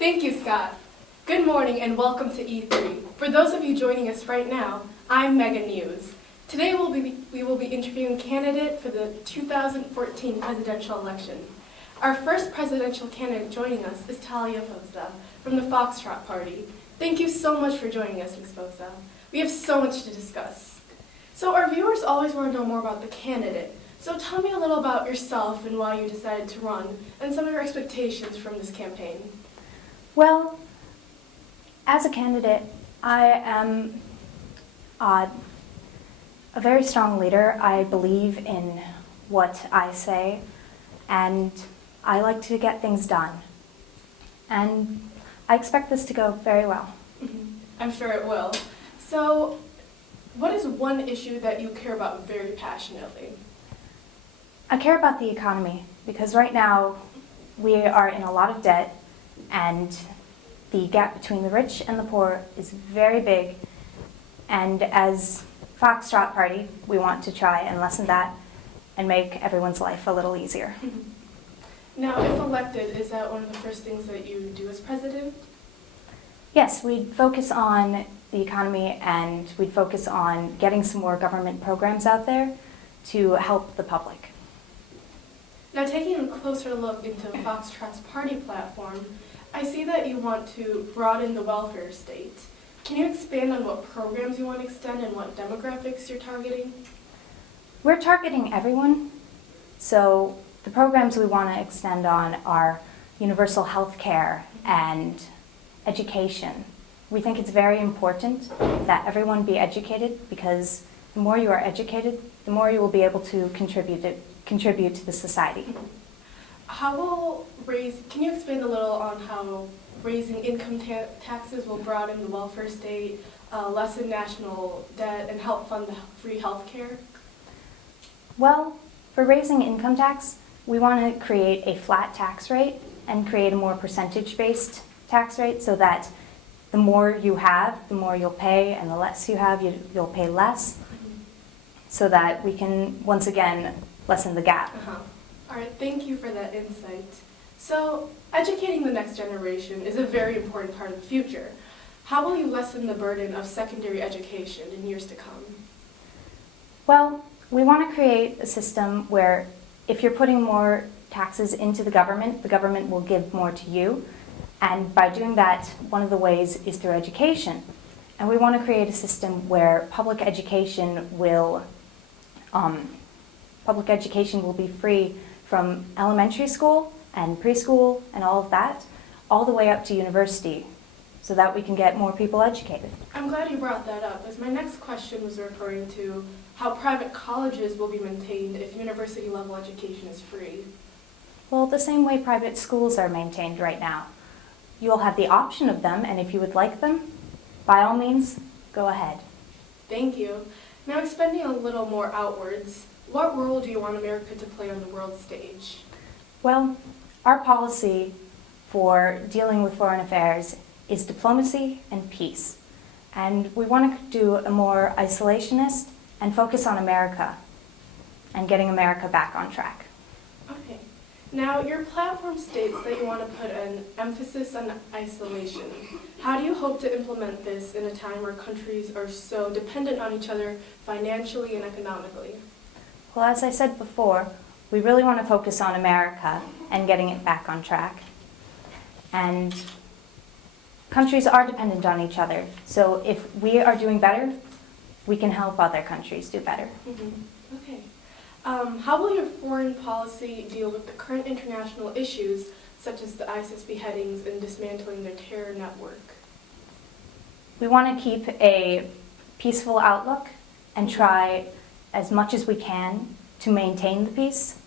Thank you, Scott. Good morning and welcome to E3. For those of you joining us right now, I'm Megan Hughes. Today we will be interviewing a candidate for the 2014 presidential election. Our first presidential candidate joining us is Talia Fossa from the Foxtrot Party. Thank you so much for joining us, Ms. Fossa. We have so much to discuss. So our viewers always want to know more about the candidate. So tell me a little about yourself and why you decided to run, and some of your expectations from this campaign. Well, as a candidate, I am a very strong leader. I believe in what I say, and I like to get things done. And I expect this to go very well. I'm sure it will. So, what is one issue that you care about very passionately? I care about the economy because right now we are in a lot of debt and the gap between the rich and the poor is very big. And as Foxtrot Party, we want to try and lessen that and make everyone's life a little easier. Now, if elected, is that one of the first things that you do as president? Yes, we'd focus on the economy and we'd focus on getting some more government programs out there to help the public. Now, taking a closer look into Foxtrot's party platform, I see that you want to broaden the welfare state. Can you expand on what programs you want to extend and what demographics you're targeting? We're targeting everyone. So the programs we want to extend on are universal health care and education. We think it's very important that everyone be educated because the more you are educated, the more you will be able to contribute to the society. Can you expand a little on how raising income taxes will broaden the welfare state, lessen national debt, and help fund the free health care? Well, for raising income tax, we want to create a flat tax rate and create a more percentage-based tax rate so that the more you have, the more you'll pay, and the less you have, you'll pay less, so that we can, once again, lessen the gap. All right, thank you for that insight. So, educating the next generation is a very important part of the future. How will you lessen the burden of secondary education in years to come? Well, we want to create a system where if you're putting more taxes into the government will give more to you. And by doing that, one of the ways is through education. And we want to create a system where public education will be free from elementary school and preschool and all of that, all the way up to university, so that we can get more people educated. I'm glad you brought that up, as my next question was referring to how private colleges will be maintained if university level education is free. Well, the same way private schools are maintained right now. You'll have the option of them, and if you would like them, by all means, go ahead. Thank you. Now, expanding a little more outwards, what role do you want America to play on the world stage? Well, our policy for dealing with foreign affairs is diplomacy and peace. And we want to do a more isolationist and focus on America and getting America back on track. Okay. Now, your platform states that you want to put an emphasis on isolation. How do you hope to implement this in a time where countries are so dependent on each other financially and economically? Well, as I said before, we really want to focus on America and getting it back on track. And countries are dependent on each other. So if we are doing better, we can help other countries do better. Okay. How will your foreign policy deal with the current international issues, such as the ISIS beheadings and dismantling their terror network? We want to keep a peaceful outlook and try as much as we can to maintain the peace.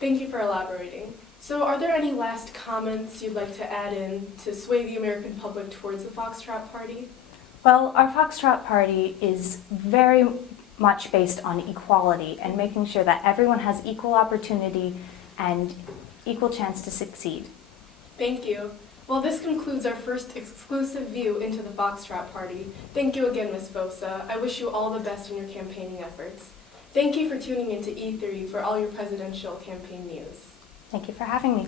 Thank you for elaborating. So are there any last comments you'd like to add in to sway the American public towards the Foxtrot Party? Well, our Foxtrot Party is very much based on equality and making sure that everyone has equal opportunity and equal chance to succeed. Thank you. Well, this concludes our first exclusive view into the Foxtrot Party. Thank you again, Ms. Fossa. I wish you all the best in your campaigning efforts. Thank you for tuning into E3 for all your presidential campaign news. Thank you for having me.